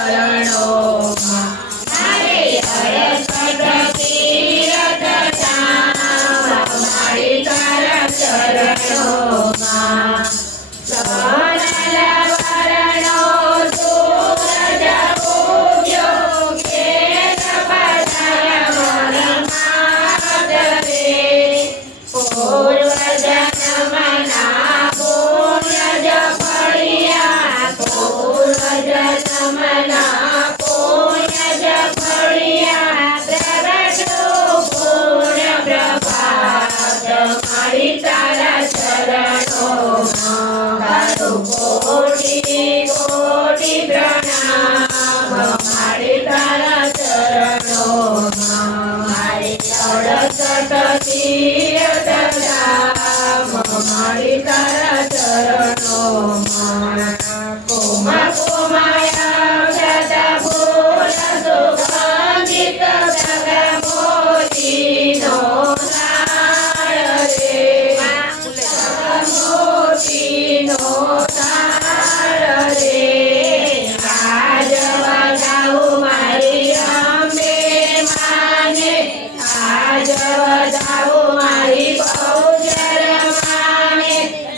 ચરણોમાં મારે 68 તીરથ ધામ મારી તારા ચરણોમાં સોનલ વરણો સૂરજ ઉગ્યો ઘેર પધાર્યા મોર માધવે પૂર્વ જન્મના પુણ્ય જ ફળિયા પૂર્વ જન્મના પુણ્ય જ ફળિયા પ્રગટો પૂર્ણ પ્રભાત મારી તારા ચરણોમાં તારું કોટી કોટી પ્રણામ મારી તારા ચરણોમાં મારી 68 તીરથ ધામ મારી તારા ચરણોમાં કોમા કોમાયા ફૂલ સુગંધિત મોતીનો તાળ રે મોતીનો તાળ રે આજ વગાવું મારી અંબે માને આજ વગાવું મારી બહુચર માને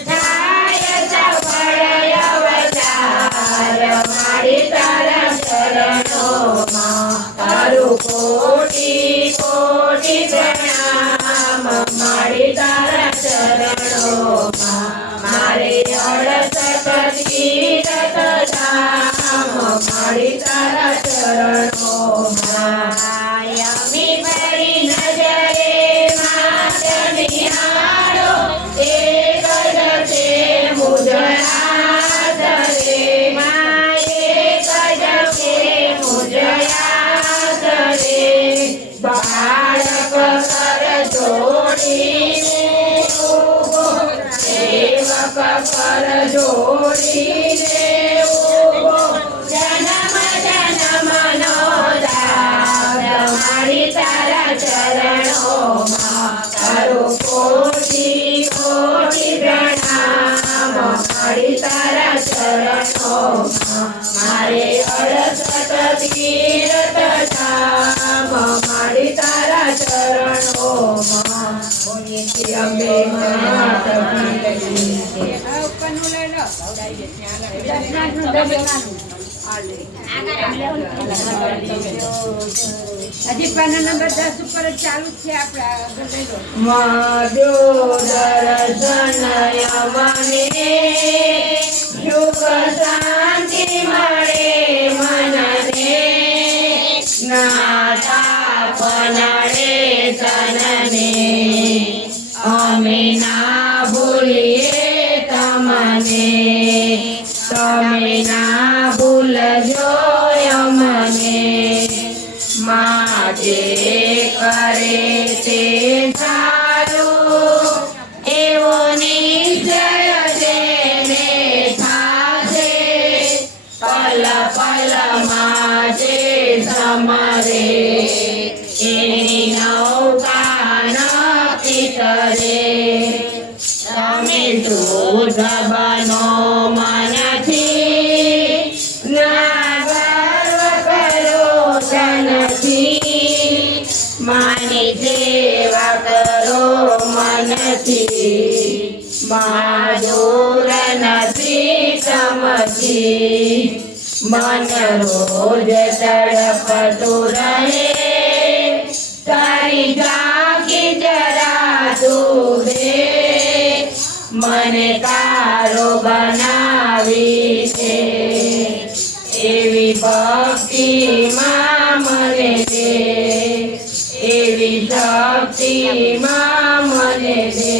થાય સફળ અવતાર મારી તારા ચરણોમાં તારું કોટી કોટી પ્રણામ મારી તારા ચરણોમાં મારે 68 તીરથ ધામ મારી તારા ચરણોમાં યમી ભરી નજરે માત નિહાળો એક જ છે મુદ્રાસ રે માં એક જ છે મુદ્રાસ રે બાળક કર જોડીને ઉભો સેવક કર જોડીને ઉભો જન્મ જન્મનો દાદ મારી તારા ચરણોમાં તારું કોટી કોટી પ્રણામ મારી તારા ચરણોમાં મારે 68 તીરથ ધામ મારી તારા ચરણોમાં બોલીએ શ્રી અંબે માત કી જય હજી પાના નંબર 10 ઉપર જ ચાલુ છે આપણા માજો દર્શન મને સુખ શાંતિ મળે મનને નાતા પનાડે તનને અમે ના ભૂલીએ તમને તમે ના ભૂલજો અમને માજે કરે તે સારું એવો નિશ્ચય જેને થાશે પલ પલ માજે સમરે એની નૌકા નક્કી કરે તમે શુદ્ધ બનો મનથી ના ગર્વ કરો ધનથી માની સેવા કરો મનથી મા દૂર નથી સમજી મન રોજ તડપતું રહે તારી ઝાંખી જરા તું દે મને તારો બનાવી છે એવી ભક્તિ માં મને દે એવી શક્તિ માં મને દે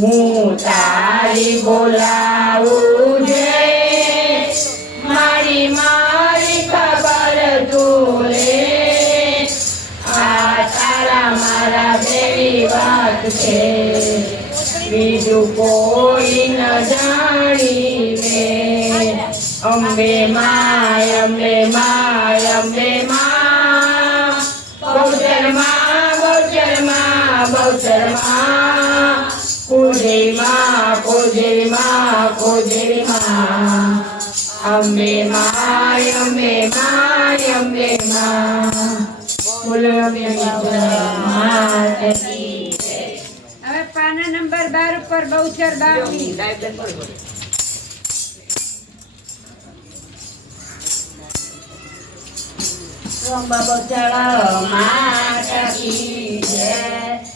હું તારી બોલાવું છે મારી મારી ખબર તું લે આ તારા મારા બેની વાત છે બીજું કોઈ ન જાણી મે અંબે માય અંબે માય અંબે માં બહુચર માં બહુચર માં બહુચર માં કુજેરી માં કુજેરી માં કુજેરી માં અંબે માં માય અંબે માં બોલો અંબે માત કી જય. હવે પાના નંબર 12 ઉપર બહુચર બાવની બાબા ચલો માત કી જય.